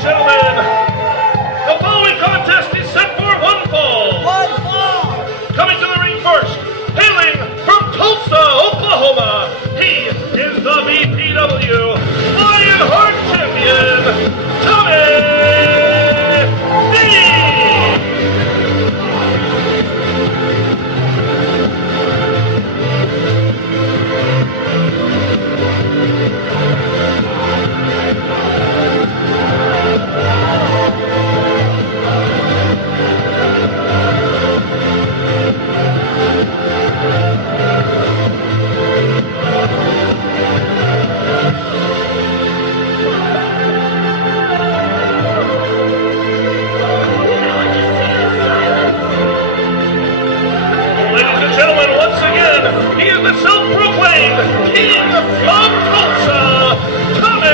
and gentlemen, the following contest is set for one fall. One fall! Coming to the ring first, hailing from Tulsa, Oklahoma, he is the BPW Lionheart Champion, Tommy D! He is the self-proclaimed King of Tulsa, Tommy D!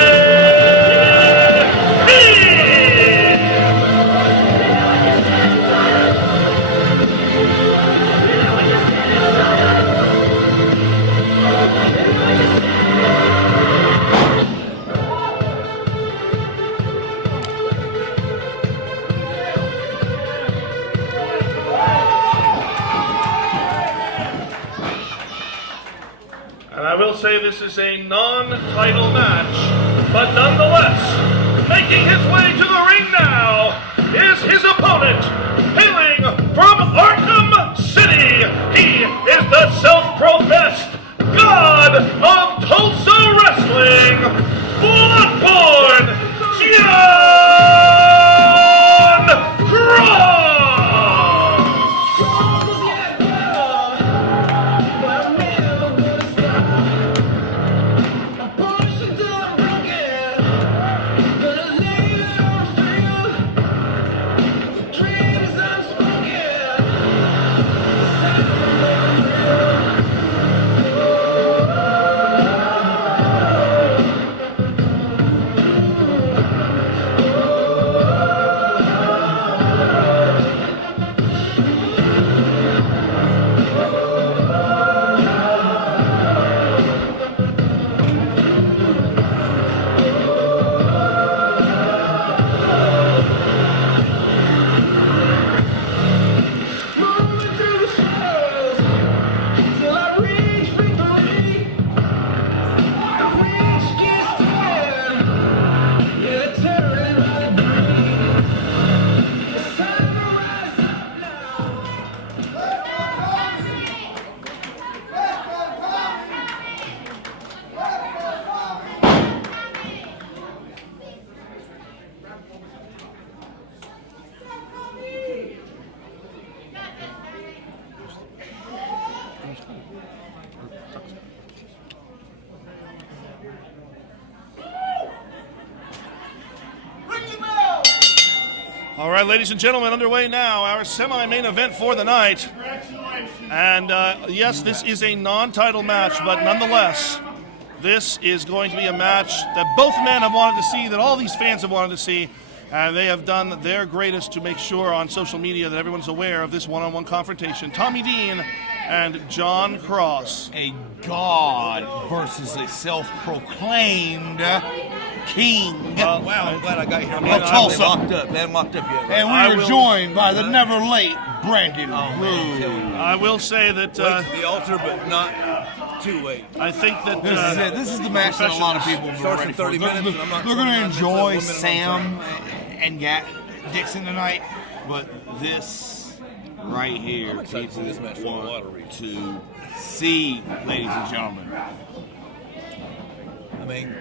And I will say this is a non-title match, but nonetheless, making his way to the ring now is his opponent, hailing from Arkham City. He is the self-professed God of Tulsa Wrestling, Bloodborne Jon Cross! All right, ladies and gentlemen, underway now, our semi-main event for the night. And yes, this is a non-title match, but nonetheless, this is going to be a match that both men have wanted to see, that all these fans have wanted to see, and they have done their greatest to make sure on social media that everyone's aware of this one-on-one confrontation. Tommy Dean and Jon Cross. A god versus a self-proclaimed king. Wow, I'm glad I got here. Of Tulsa. They haven't locked up yet. Right? And we are joined by the never late Brandon Rude. I will say that Late to the altar, but not too late. I think that This is it. This is the match that a lot of people have been Starts ready in for. 30 minutes, and I'm not They're going to 29 minutes, enjoy 1 minute on Sam and Dixon tonight, but this right here, I'm excited to see this match people for a lot want of reasons. to see, ladies and gentlemen. I mean,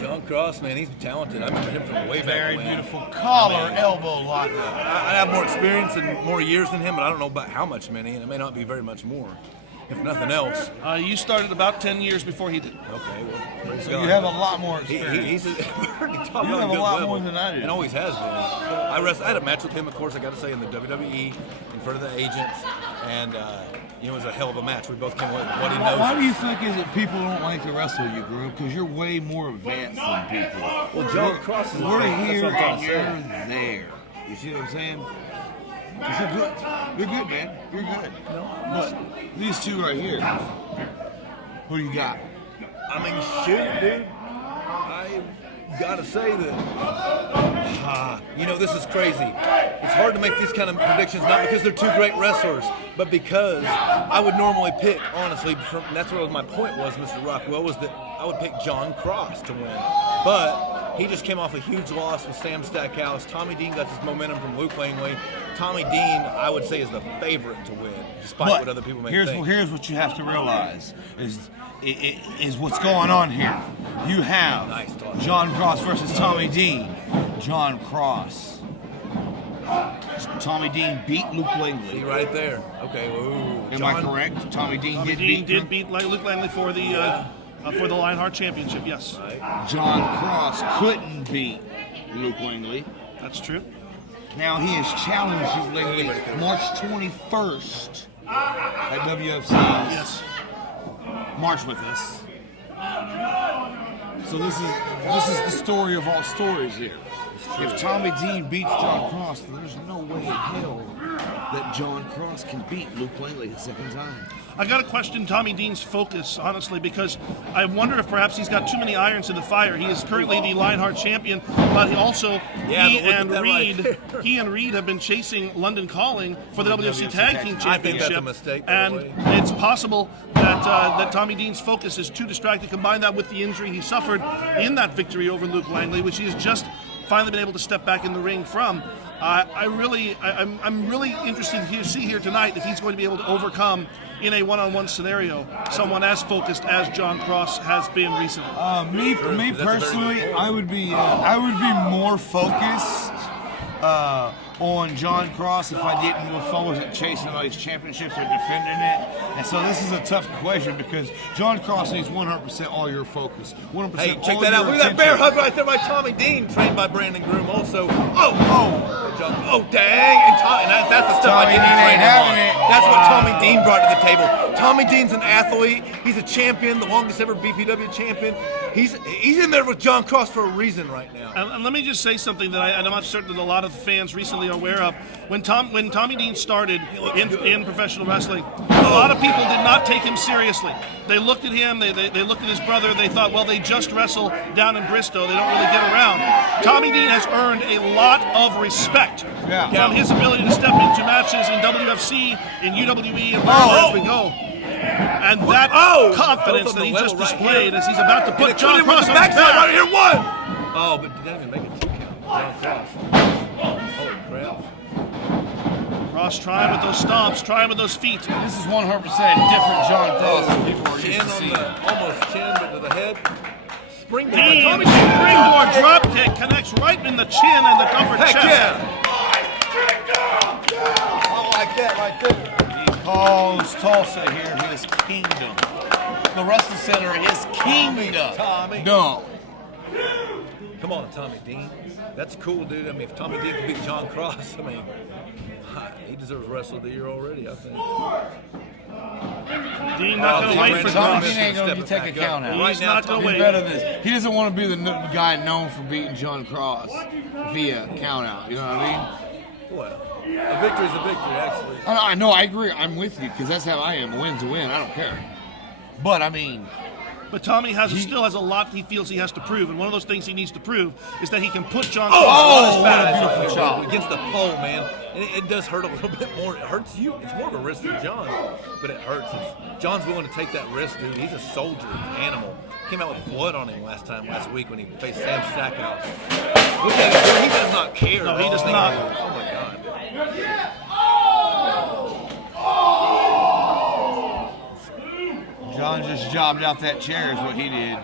Jon Cross, man, he's talented. I remember him from way back Very when. beautiful collar, elbow lock. I have more experience and more years than him, but I don't know about how much many, and it may not be very much more, if nothing else. you started about 10 years before he did. Okay, well, praise So God. you have a lot more experience. He's a pretty top You have a lot more than I do. and always has been. I had a match with him, of course, I got to say, in the WWE in front of the agents, and it was a hell of a match. We both came with what he knows. Why do you think is that people don't like to wrestle you, Guru? Because you're way more advanced than people. Well, Jon Cross is We're advanced, here that's what I'm and trying to you're there. You see what I'm saying? 'Cause you're good. You're good, man. You're good. But these two right here, who do you got? I mean, shoot, dude. I got to say that, this is crazy. It's hard to make these kind of predictions, not because they're two great wrestlers, but because I would normally pick, honestly, that's what my point was, Mr. Rockwell, was that I would pick Jon Cross to win. But he just came off a huge loss with Sam Stackhouse. Tommy Dean got his momentum from Luke Langley. Tommy Dean, I would say, is the favorite to win, despite what other people may think. Here's what you have to realize is what's going on here. You have Jon Cross versus Tommy Dean. Jon Cross. Tommy Dean beat Luke Langley. See right there. Okay. Ooh, Am I correct? Tommy Dean did beat Luke Langley for the Lionheart Championship. Yes. Right. Jon Cross couldn't beat Luke Langley. That's true. Now he has challenged Luke Langley March 21st at WFC. Yes. March with us. So this is the story of all stories here. If Tommy Dean beats Jon Cross, there's no way in hell that Jon Cross can beat Luke Langley a second time. I got to question Tommy Dean's focus, honestly, because I wonder if perhaps he's got too many irons in the fire. He is currently the Lionheart champion, but he and Reed have been chasing London Calling for the WFC Tag Team Championship. I think that's a mistake. And it's possible that Tommy Dean's focus is too distracted. Combine that with the injury he suffered in that victory over Luke Langley, which he has just finally been able to step back in the ring from. I'm really interested to see here tonight if he's going to be able to overcome in a one-on-one scenario someone as focused as Jon Cross has been recently. Me personally, I would be more focused on Jon Cross if I didn't move forward at chasing all these championships or defending it. And so this is a tough question because Jon Cross needs 100% all your focus. 100% hey, check that out. Look at that bear hug right there by Tommy Dean, trained by Brandon Groom also. Oh, dang. And that's the stuff I didn't train him on. That's what Tommy Dean brought to the table. Tommy Dean's an athlete. He's a champion, the longest ever BPW champion. He's in there with Jon Cross for a reason right now. And let me just say something that I'm not certain that a lot of fans recently are aware of. When Tommy Dean started in professional wrestling, a lot of people did not take him seriously. They looked at him, they looked at his brother, they thought, well, they just wrestle down in Bristol, they don't really get around. Tommy Dean has earned a lot of respect from his ability to step into matches in WFC, in UWE, and as we go. And that confidence that he just displayed as he's about to put Jon Cross on his back. Right here, one! Oh, but did that even make a 2 count? Jon Cross. Holy crap. Cross trying with those stomps, trying with those feet. This is 100% different Jon Cross than people are used to seeing. Almost chin, but to the head. Springboard drop kick connects right in the chin and the upper chest. Yeah. I like that right there. He calls Tulsa here his kingdom. The Wrestling Center is kingdom. Tommy. No. Come on, Tommy Dean. That's cool, dude. I mean, if Tommy Dean can beat Jon Cross, I mean, he deserves Wrestler of the Year already, I think. Dean not going to wait for Tommy Dean ain't going to take a count out. He's not going to wait. Better than this. He doesn't want to be the guy known for beating Jon Cross via count out. You know what I mean? Well, a victory's a victory, actually. I know, I agree. I'm with you because that's how I am. A win's a win. I don't care. But, I mean... But Tommy still has a lot he feels he has to prove, and one of those things he needs to prove is that he can put Jon Cross on his back. What a beautiful shot. Against the pole, man. And it does hurt a little bit more. It hurts you. It's more of a risk for Jon, but it hurts. John's willing to take that risk, dude. He's a soldier, animal. Came out with blood on him last week when he faced Sam Stackhouse. Look at him, dude. He does not care. No, he does not. Oh, my God. Jon just jobbed out that chair is what he did.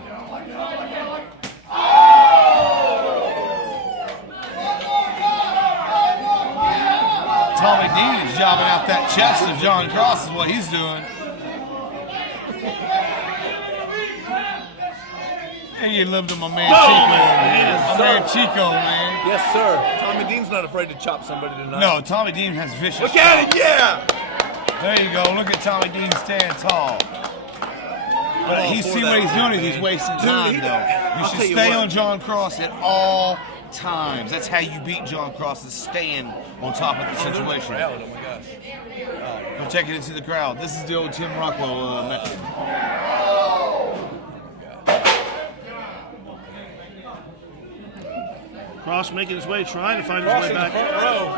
Tommy Dean is jobbing out that chest of Jon Cross is what he's doing. And you lived to my man Chico, man. My man Chico, man. Yes, sir. Tommy Dean's not afraid to chop somebody tonight. No, Tommy Dean has vicious. Look at it, yeah! There you go. Look at Tommy Dean stand tall. But he see what he's doing. He's wasting time, though. You should stay on Jon Cross at all times. That's how you beat Jon Cross, is staying on top of the situation. Oh my gosh. Go check it into the crowd. This is the old Tim Rockwell method. Oh, 100% Cross making his way, trying to find his Cross way in the back. front row.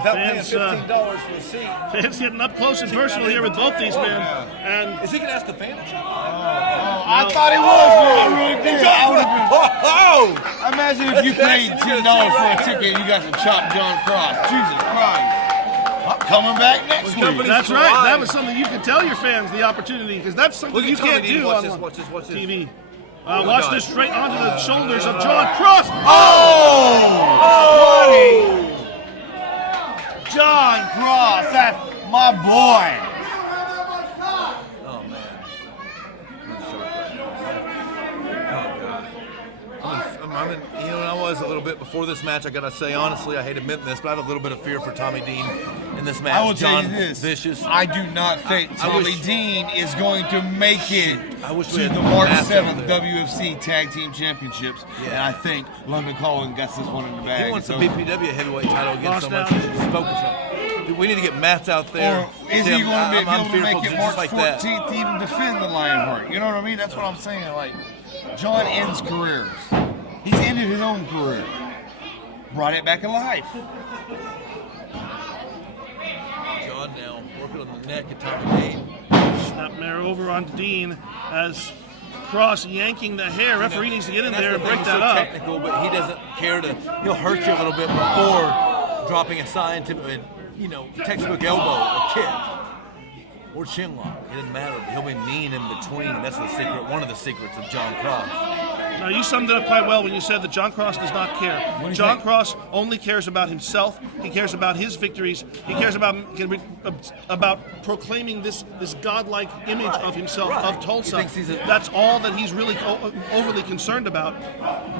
Without paying Fans, $15 for a seat. Fans getting up close and personal here with both these men. And Is he going to ask the fan to jump? I thought he was, bro. I really did. I would have been. Oh! Imagine if you paid $10 for a ticket and you got to chop Jon Cross. Jesus Christ. I'm coming back next week. that's right. That was something you can tell your fans the opportunity, because that's something you can't do on TV. Watch this straight onto the shoulders of Jon Cross. Oh! Jon Cross, that's my boy. Oh, man. I was a little bit before this match. I gotta say, honestly, I hate admitting this, but I have a little bit of fear for Tommy Dean in this match. I will tell you this: Vicious. I do not think Tommy Dean is going to make it we to had the March Matt 7th there. WFC Tag Team Championships, and I think London Calling gets this one in the bag. He wants the BPW heavyweight title again Lost so much. down. He should just focus on. Dude, we need to get Mats out there. Or is he Tim, going to be I'm able to fearful make it just March like 14th that. to even defend the Lionheart? You know what I mean? That's what I'm saying. Like, John ends careers. He's ended his own career. Brought it back alive. John now working on the neck of Tommy Dean. Snapmare over onto Dean as Cross yanking the hair. Referee needs to get in there and break that up. Technical, but he doesn't care to. He'll hurt you a little bit before dropping a scientific, textbook elbow or kick or chin lock. It doesn't matter. He'll be mean in between. That's the secret. One of the secrets of Jon Cross. Now, you summed it up quite well when you said that Jon Cross does not care. Jon Cross only cares about himself. He cares about his victories. He cares about proclaiming this godlike image of himself, of Tulsa. That's all that he's really overly concerned about.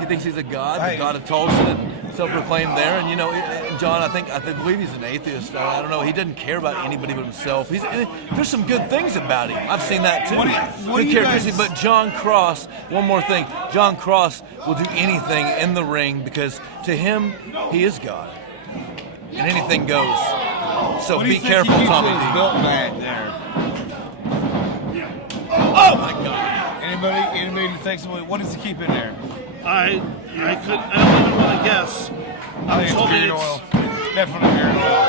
He thinks he's a god, the god of Tulsa, and self-proclaimed there. And and John, I believe he's an atheist. I don't know. He doesn't care about anybody but himself. There's some good things about him. I've seen that too. But Jon Cross, one more thing. Jon Cross will do anything in the ring because to him, he is God. And anything goes. So be careful, Tommy D. Built back there. Oh my God! Anybody who thinks what does he keep in there? I don't even want to guess. I think it's beard oil. Definitely beard oil.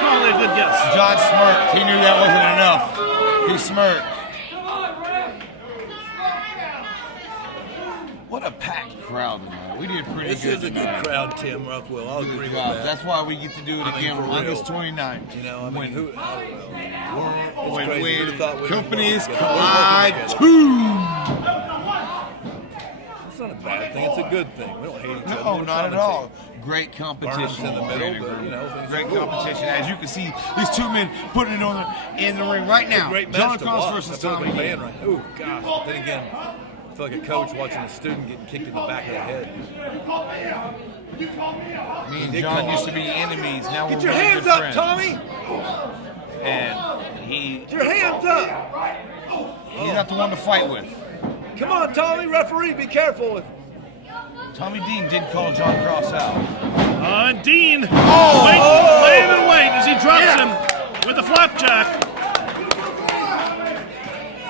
Probably a good guess. John smirked. He knew that wasn't enough. He smirked. What a packed crowd tonight. We did pretty good. This is a good crowd, Tim Rockwell. I'll agree with that. That's why we get to do it again on August 29th. When companies collide too. It's not a bad thing. It's a good thing. We don't hate each other. No, not at all. Great competition in the middle, but, great competition. As you can see, these two men putting it on in the ring right now. Jon Cross versus Tommy Dean. Oh gosh! Then again, I feel like a coach watching a student getting kicked in the back of the head. Me and John used to be enemies. Now Get we're your really hands good up, friends. Tommy! And Get your hands up! he's not the one to fight with. Come on, Tommy, referee, be careful. Tommy Dean did call Jon Cross out. And Dean laying in wait as he drops him with a flapjack.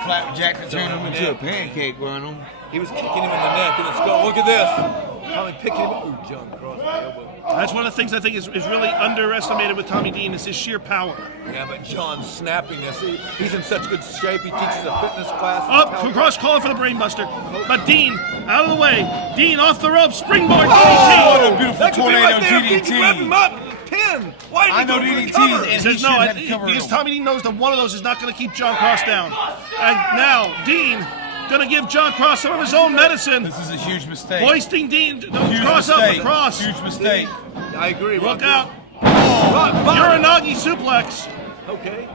Flapjack to turn him into a pancake, Ronald. He was kicking him in the neck and the skull. Look at this. Tommy picking him up. Ooh, Jon Cross, the elbow. That's one of the things I think is really underestimated with Tommy Dean is his sheer power. Yeah, but John's snapping this. He's in such good shape. He teaches a fitness class. Up, Cross calling for the brainbuster. But Dean, out of the way. Dean off the rope, springboard, DDT. What a beautiful That could be tornado right there. He can grab him DDT. up. Pin. Why I did know he go for the DDTs, cover? and He says no, had to cover because him. Tommy Dean knows that one of those is not going to keep Jon Cross down. And now, Dean going to give Jon Cross some of his own medicine. This is a huge mistake. Hoisting Dean, Huge Cross up mistake. with Cross. Huge mistake. I agree. Look Rock. out. Rock bottom. Uranagi suplex. Okay.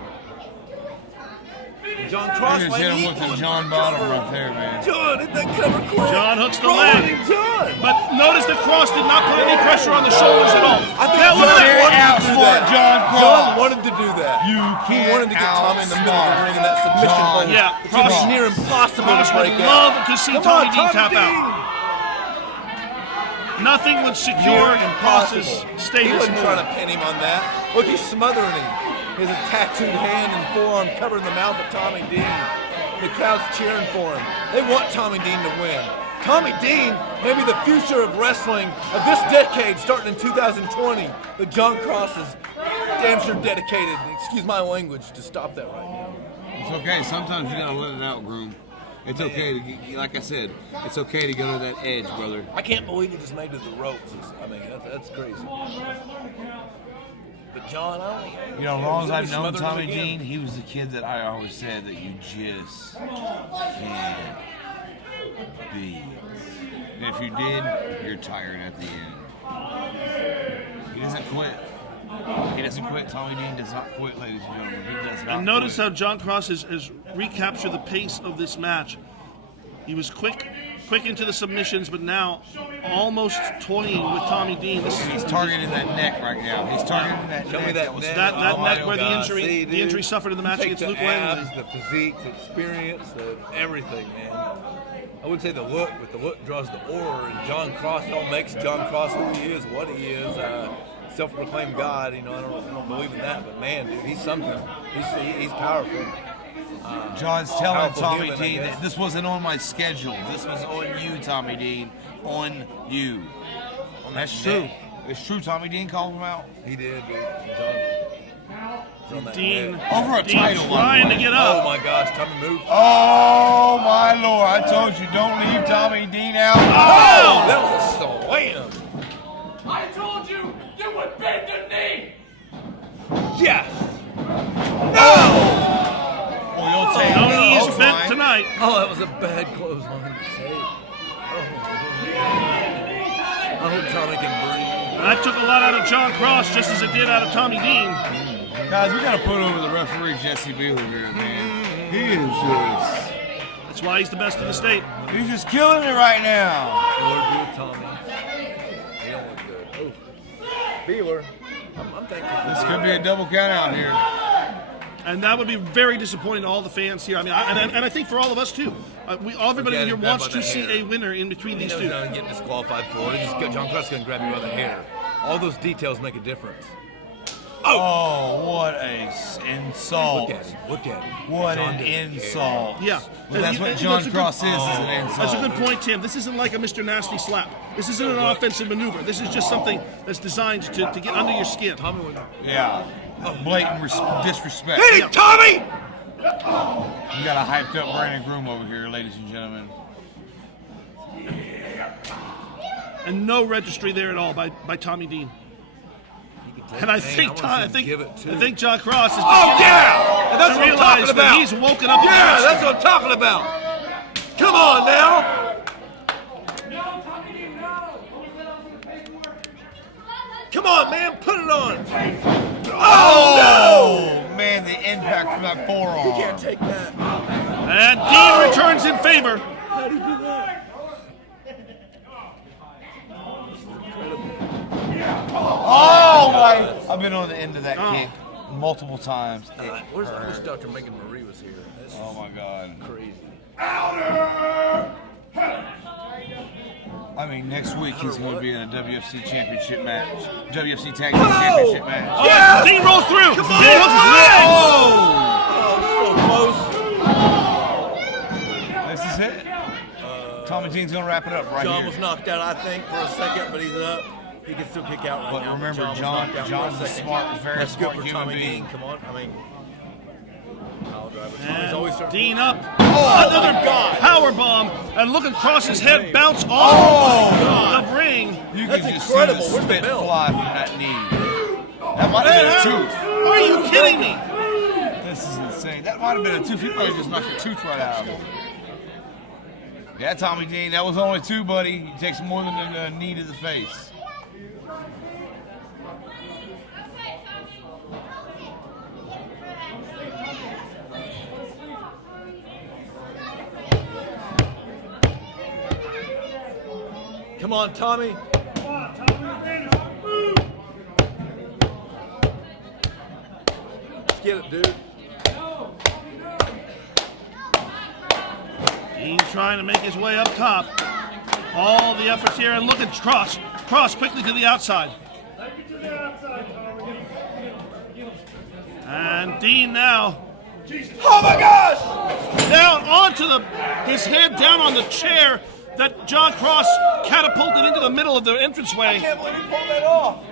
Jon Cross Just might hit him eat with the one. John Bottom right there, man. John, hit that cover quick. John hooks the Roll leg. him, John. But notice that Cross did not put any pressure on the shoulders at all. I think Now, look at John that. wanted to do outsmart that. John Cross. John wanted to do that. You He can't wanted to get Tommy in the middle of the outsmart ring in that submission John. hold. Yeah, It's Cross- near impossible Cross to would break love out. to see Come Tommy on, Dean Tommy tap Dean. out. Nothing would secure Cross's He status wasn't more. trying to pin him on that. Look, he's smothering him. He has a tattooed hand and forearm covering the mouth of Tommy Dean. The crowd's cheering for him. They want Tommy Dean to win. Tommy Dean may be the future of wrestling of this decade, starting in 2020. But Jon Cross is damn sure dedicated, excuse my language, to stop that right now. It's okay. Sometimes you gotta let it out, Groom. It's okay to, like I said, it's okay to go to that edge, brother. I can't believe he just made it to the ropes. I mean, that's crazy. But John, as long as I've known Tommy Dean, he was the kid that I always said that you just can't beat. And if you did, you're tired at the end. He doesn't quit. He doesn't quit. Tommy Dean does not quit, ladies and gentlemen. He does not And notice quit. how Jon Cross has recaptured the pace of this match. He was quick into the submissions, but now almost toying with Tommy Dean. He's targeting that neck right now. He's targeting that Show neck. me that was neck. that Oh, neck where the God. injury See, the injury suffered in the match Take against the Luke abs, Langley. the physique, the experience, the everything, man. I would say the look, but the look draws the aura, and Jon Cross, it all makes Jon Cross who he is, what he is. Self-proclaimed God, I don't believe in that, but man, dude, he's something. He's powerful. John's telling Powerful Tommy human, I Dean guess. that this wasn't on my schedule. This was on you, Tommy Dean. On you. That's true. It's true. Tommy Dean called him out. He did, dude. John that Dean neck. Over a Dean title, by the trying way. to get Oh up. my gosh, Tommy moved. Oh my Lord! I told you, don't leave Tommy Dean out. Oh, that was a slam. I told you you would bend the knee! Yes. Well, you'll take No the knees clothesline. bent tonight. Oh, that was a bad clothesline to save. I hope Tommy can breathe. And that took a lot out of Jon Cross, just as it did out of Tommy Dean. Guys, we gotta put over the referee Jesse Beeler here, man. He is just. That's why he's the best in the state. He's just killing it right now. Lord be with Tommy. He don't look good. Oh, Beeler. I'm thankful for This Beeler. could be a double count out here. And that would be very disappointing to all the fans here. I mean, and I think for all of us too. Everybody Forget here it, wants grab by to the see hair. a winner in between He these knows two. not to get disqualified for it. Just go, Jon Cross going to grab you by the hair. All those details make a difference. Oh, what a insult. Look at him. Look at him. What John an doesn't care. Yeah. insult. Well, that's what And Jon that's a good- Cross is an insult. That's a good point, Tim. This isn't like a Mr. Nasty slap. This isn't an offensive maneuver. This is just something that's designed to get under your skin. Tommy would. Yeah. Blatant disrespect. Hey, Tommy! You got a hyped up Brandon Groom over here, ladies and gentlemen. And no registry there at all by Tommy Dean. And I think Jon Cross is Oh, beginning yeah! And that's to what I'm realize talking that about. he's woken up. Yeah, that's what I'm talking about. Come on now. Come on, man, put it on. Oh, Oh, man, the impact from that forearm. no! You can't take that. And Dean returns in favor. How do you do that? Oh, my. I've been on the end of that kick multiple times. It I wish hurt. Dr. Megan Marie was here. That's Oh, my God. crazy. I mean, next week he's going to be in a WFC championship match. WFC Tag Team Championship match. Oh, Yes! Dean rolls through. Come on, Dean hooks his legs. Oh, so close. This is it. Tommy Dean's going to wrap it up right John here. was knocked out, I think, for a second, but he's up. He can still kick out right But now. remember, was John- knocked out for John's a second. smart, very That's smart good for human Tommy being. Dean. Come on, I mean, pile driver. Tommy's always And starting. Dean up. Oh, Another my God. power bomb. And look across his head, bounce off the ring. You That's can just incredible. see the Where's the spit bell? fly from that knee. That might have been a tooth. Are you kidding me? This is insane. That might have been a tooth. He probably just knocked a tooth right out of him. Yeah, Tommy Dean, that was only two, buddy. He takes more than a knee to the face. Come on, Tommy. Let's get it, dude. Dean trying to make his way up top. All the efforts here, and look at Cross. Cross quickly to the outside. And Dean now Oh my gosh! down onto his head down on the chair. that Jon Cross catapulted into the middle of the entranceway. I can't believe he pulled that off.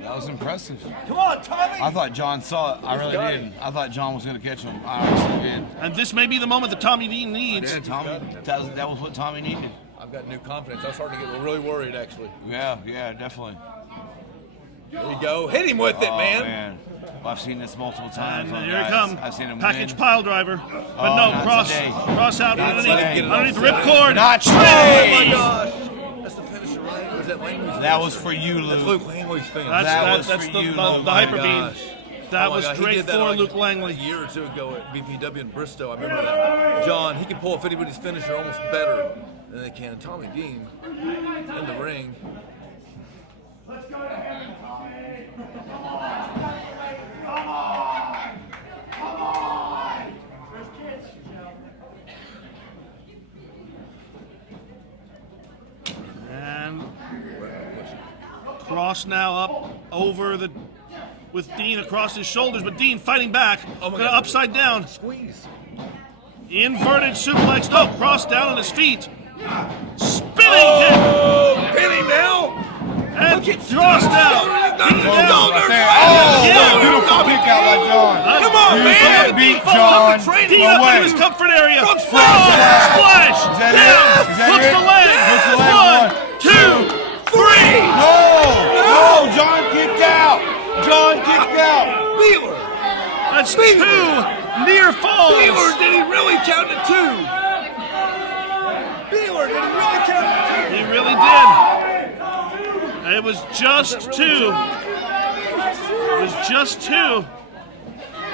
That was impressive. Come on, Tommy. I thought John saw it. I really did. I thought John was going to catch him. I honestly did. And this may be the moment that Tommy Dean needs. Yeah, Tommy. That was what Tommy needed. I've got new confidence. I was starting to get really worried, actually. Yeah, definitely. There you go. Hit him with it, Man. Well, I've seen this multiple times. And on here it guys. comes. I've seen him Package win. pile driver. But no, not Cross out today. underneath the ripcord. Not Oh today. my gosh. That's the finisher, right? Or is that Langley's? That was for you, That's Luke. Luke Langley's finish. That's for the you, the oh my hyper beam. gosh. That Oh my was God, he straight did that for like Luke Langley. A year or two ago at BPW in Bristow. I remember that. John, he can pull off anybody's finisher almost better than they can. Tommy Dean in the ring. Let's go to heaven, Tommy. Come on. There's kids, And Cross now up over with Dean across his shoulders, but Dean fighting back. Oh my Gonna God. upside down. Squeeze. Inverted suplex. No, Cross down on his feet. Spinning kick. Pinning now. And Cross down. Dean down. Right there. Yeah. Beautiful kick out by John. Come on, You man. can't beat John. Dean up Away. into his comfort area. Frog Splash. Is that Down. it? Is that Hooks it? the leg. Hooks the leg. 1, 2, 3. No, John kicked out. John kicked out. Wheeler. That's 2 near falls. Wheeler, did he really count to 2? Wheeler, did he really count to 2? He really did. It was just 2. It was just 2.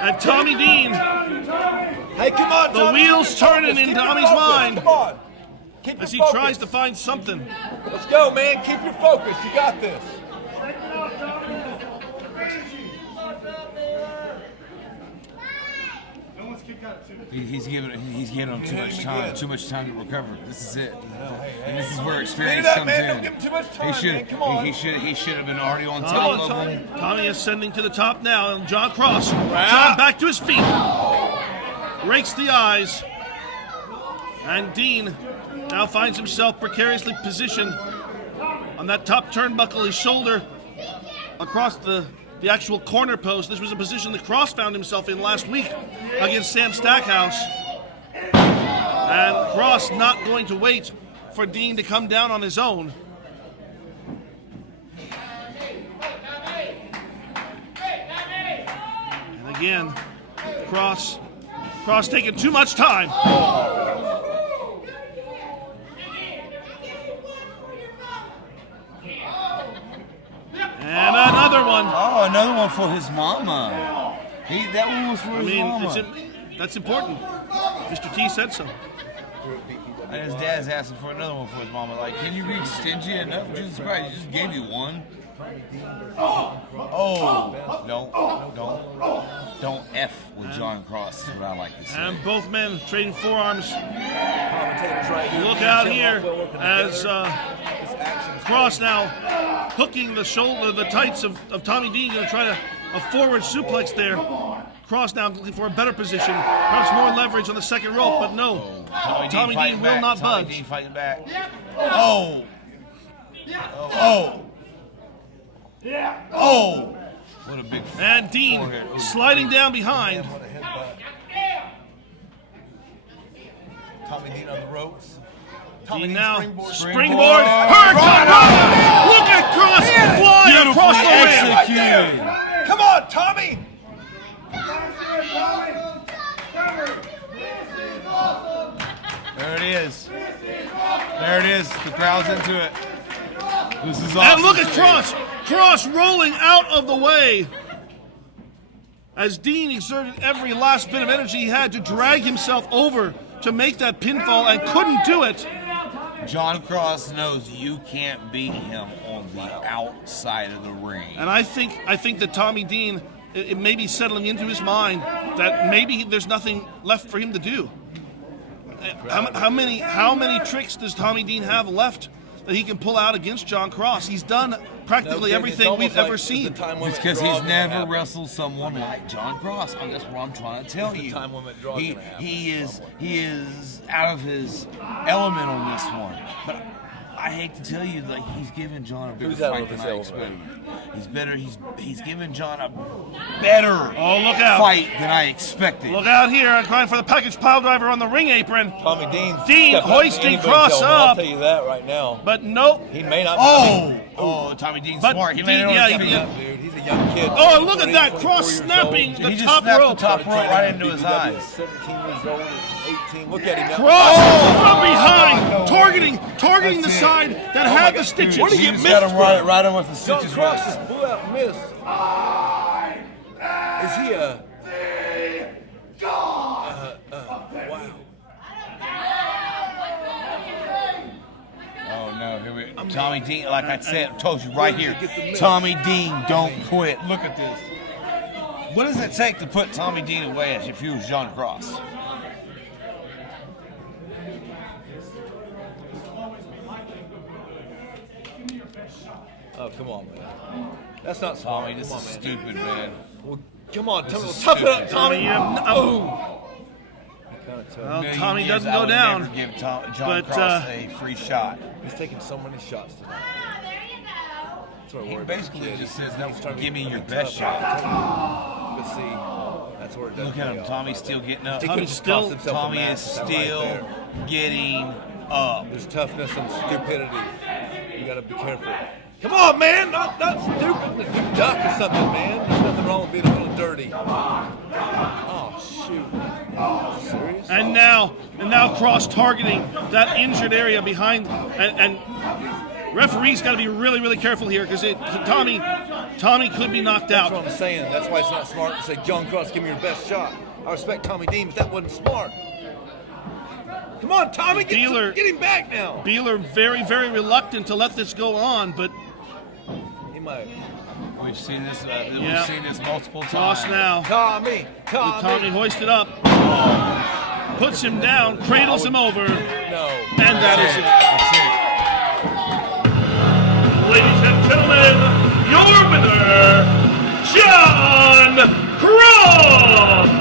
And Tommy Dean, Hey, come on, the Tommy. wheels Keep your turning focus. in Keep your Tommy's focus. mind Come on. Keep as he your focus. tries to find something. Let's go, man. Keep your focus. You got this. He's giving him too much time. Too much time to recover. This is it. And this is where Speed experience it up, comes man. in. Don't give him too much time, man. Come on. He should have been already on top level. Tommy ascending to the top now, and Jon Cross. Jon back to his feet. Rakes the eyes. And Dean now finds himself precariously positioned on that top turnbuckle, his shoulder across the actual corner post. This was a position that Cross found himself in last week against Sam Stackhouse. And Cross not going to wait for Dean to come down on his own. And again, Cross taking too much time. And another one. Oh, another one for his mama. That one was for his mama. That's important. Mr. T said so. And his dad's asking for another one for his mama. Like, can you be stingy enough? Jesus Christ, he just gave you one. Oh, don't F with Jon Cross is what I like to say. And both men trading forearms. Commentators right here. Look out here as Cross now hooking the shoulder, the tights of Tommy Dean, going to try a forward suplex there. Cross now looking for a better position, perhaps more leverage on the second rope, but no. Tommy Dean will not budge. Tommy Dean fighting back. Oh. Oh. What a big And Dean forehead. sliding down behind. Tommy Dean on the ropes. Dean now Springboard. springboard. Hurricane Rana! Look at Cross flying across the ring. Executed. Come on, Tommy. There it is. There it is. The crowd's into it. This is awesome. And look at Cross. Cross rolling out of the way. As Dean exerted every last bit of energy he had to drag himself over to make that pinfall and couldn't do it. Jon Cross knows you can't beat him on the outside of the ring. And I think that Tommy Dean, it may be settling into his mind that maybe there's nothing left for him to do. How many tricks does Tommy Dean have left that he can pull out against Jon Cross? He's done practically everything we've ever seen. It's because he's never wrestled someone like Jon Cross. That's what I'm trying to tell you. He is out of his element on this one. But I hate to tell you, like, he's giving Jon a bigger fight than I expected. He's giving Jon a better fight than I expected. Look out here! I'm crying for the package pile driver on the ring apron. Tommy Dean hoisting Cross up. I'll tell you that right now. But nope. He may not. Tommy Dean's smart. He landed on his feet. Dude, he's a young kid. Oh, look at that! Cross snapping the top rope. The top rope right into his eyes. 17 years old, 18. Look at him now. Cross from behind, targeting the side that had the stitches. Where did he get missed got him right on with the Jon stitches. Cross just blew out and missed. Is he a... wow. Oh no, here we Tommy Dean, like I said, told you right here. Tommy Dean, don't quit. Look at this. What does it take to put Tommy Dean away if you was Jon Cross? Oh, come on, man. That's not Tommy, this is stupid, man. Well, come on, tough it up, Tommy. Well, Tommy doesn't go down. Never give Jon Cross a free shot. He's taking so many shots tonight. That's what I He worry basically about. just says, He's "No, trying to give me be your tough. best shot." But see, that's where it does. Look at him. Tommy's still getting up. Tommy is still getting up. There's toughness and stupidity. You gotta be careful. Come on, man! Not stupid. Do duck or something, man. There's nothing wrong with being a little dirty. Oh shoot! Serious? And now Cross targeting that injured area behind, and referee's got to be really, really careful here because Tommy could be knocked out. That's what I'm saying. That's why it's not smart to say, Jon Cross, give me your best shot. I respect Tommy Dean, but that wasn't smart. Come on, Tommy, get him back now. Beeler very, very reluctant to let this go on, but he might. We've seen this. We've seen this multiple times. Cross now. Tommy hoisted up, puts him down, cradles him over, No. and that is it. That's it. Ladies and gentlemen, your winner, Jon Cross!